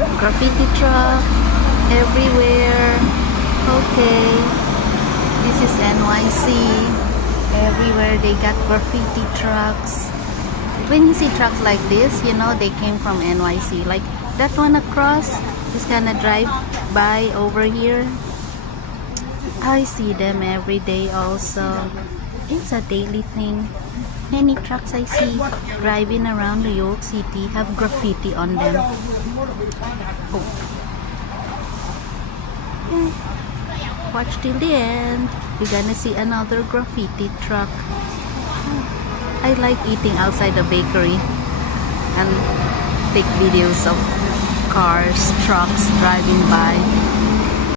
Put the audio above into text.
Graffiti truck everywhere. Okay, this is NYC. Everywhere they got graffiti trucks. When you see trucks like this, you know they came from NYC. Like that one across, just gonna drive by over here. I see them every day also. It's a daily thing. Many trucks I see driving around New York City have graffiti on them. Oh. Watch till the end. We're gonna see another graffiti truck. I like eating outside the bakery and take videos of cars, trucks driving by.